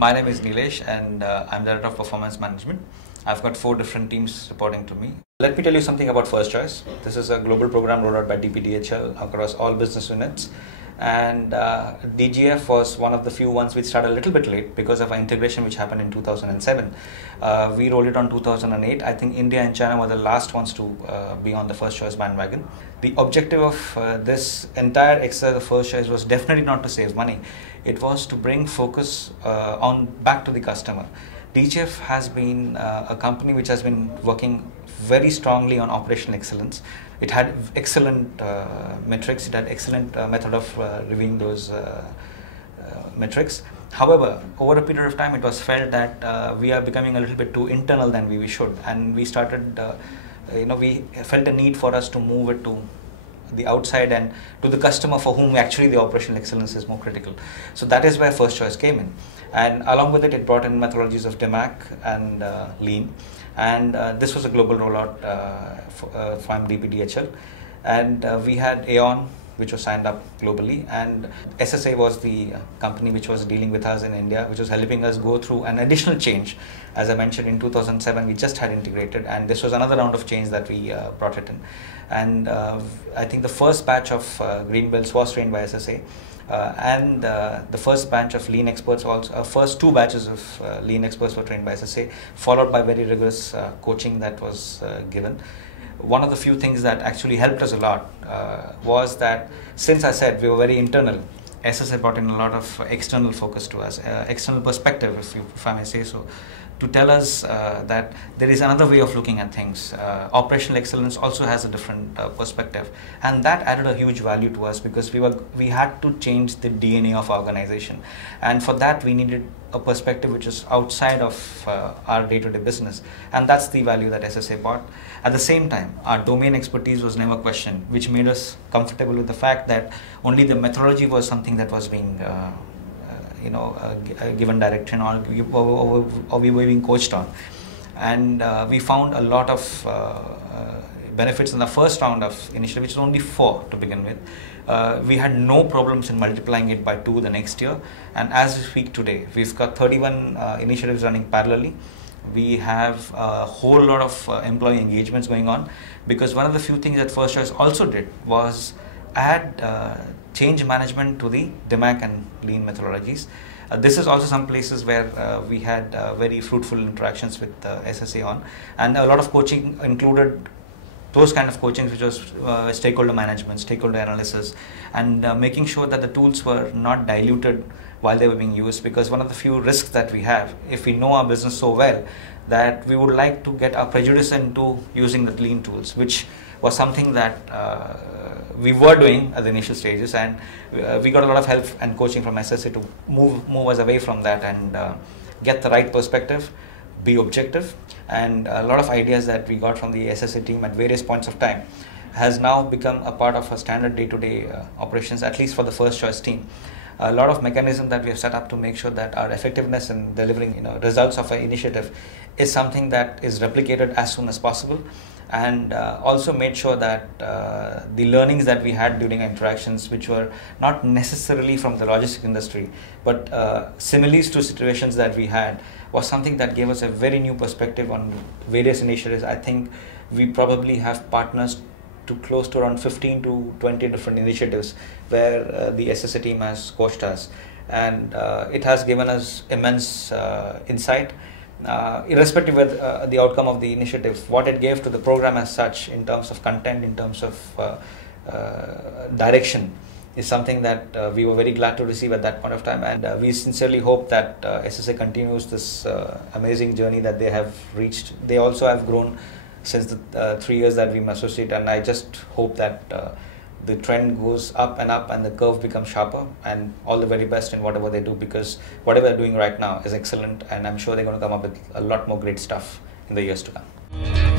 My name is Nilesh and I'm Director of Performance Management. I've got 4 different teams reporting to me. Let me tell you something about First Choice. This is a global program rolled out by DPDHL across all business units. And DGF was one of the few ones which started a little bit late because of our integration which happened in 2007. We rolled it on 2008. I think India and China were the last ones to be on the First Choice bandwagon. The objective of this entire exercise of First Choice was definitely not to save money. It was to bring focus back to the customer. DGF has been a company which has been working very strongly on operational excellence. It had excellent metrics, it had excellent method of reviewing those metrics. However, over a period of time it was felt that we are becoming a little bit too internal than we should, and we started, we felt a need for us to move it to the outside and to the customer for whom actually the operational excellence is more critical. So that is where First Choice came in, and along with it, it brought in methodologies of DMAIC and Lean, and this was a global rollout from DPDHL, and we had Aon, which was signed up globally, and SSA was the company which was dealing with us in India, which was helping us go through an additional change. As I mentioned, in 2007 we just had integrated, and this was another round of change that we brought it in. And I think the first batch of green belts was trained by SSA, and the first batch of lean experts also, first 2 batches of lean experts were trained by SSA, followed by very rigorous coaching that was given. One of the few things that actually helped us a lot was that, since I said we were very internal, SSA brought in a lot of external focus to us, external perspective, if I may say so, to tell us that there is another way of looking at things. Operational excellence also has a different perspective, and that added a huge value to us because we had to change the DNA of our organization, and for that we needed a perspective which is outside of our day-to-day business, and that's the value that SSA brought. At the same time, our domain expertise was never questioned, which made us comfortable with the fact that only the methodology was something that was being given direction, or we were being coached on. And we found a lot of benefits in the first round of initiative, which is only 4 to begin with. We had no problems in multiplying it by 2 the next year, and as we speak today, we've got 31 initiatives running parallelly. We have a whole lot of employee engagements going on, because one of the few things that First Choice also did was add change management to the DMAIC and Lean methodologies. This is also some places where we had very fruitful interactions with SSA on, and a lot of coaching included those kind of coachings, which was stakeholder management, stakeholder analysis, and making sure that the tools were not diluted while they were being used, because one of the few risks that we have, if we know our business so well, that we would like to get our prejudice into using the lean tools, which was something that we were doing at the initial stages, and we got a lot of help and coaching from SSA to move us away from that and get the right perspective, be objective, and a lot of ideas that we got from the SSA team at various points of time has now become a part of our standard day-to-day operations, at least for the First Choice team. A lot of mechanisms that we have set up to make sure that our effectiveness in delivering results of our initiative is something that is replicated as soon as possible, and also made sure that the learnings that we had during our interactions, which were not necessarily from the logistics industry, but similes to situations that we had, was something that gave us a very new perspective on various initiatives. I think we probably have partners to close to around 15 to 20 different initiatives where the SSA team has coached us, and it has given us immense insight. Irrespective of the outcome of the initiative, what it gave to the program as such in terms of content, in terms of direction, is something that we were very glad to receive at that point of time, and we sincerely hope that SSA continues this amazing journey that they have reached. They also have grown since the 3 years that we've been associated, and I just hope that the trend goes up and the curve becomes sharper, and all the very best in whatever they do, because whatever they're doing right now is excellent, and I'm sure they're going to come up with a lot more great stuff in the years to come.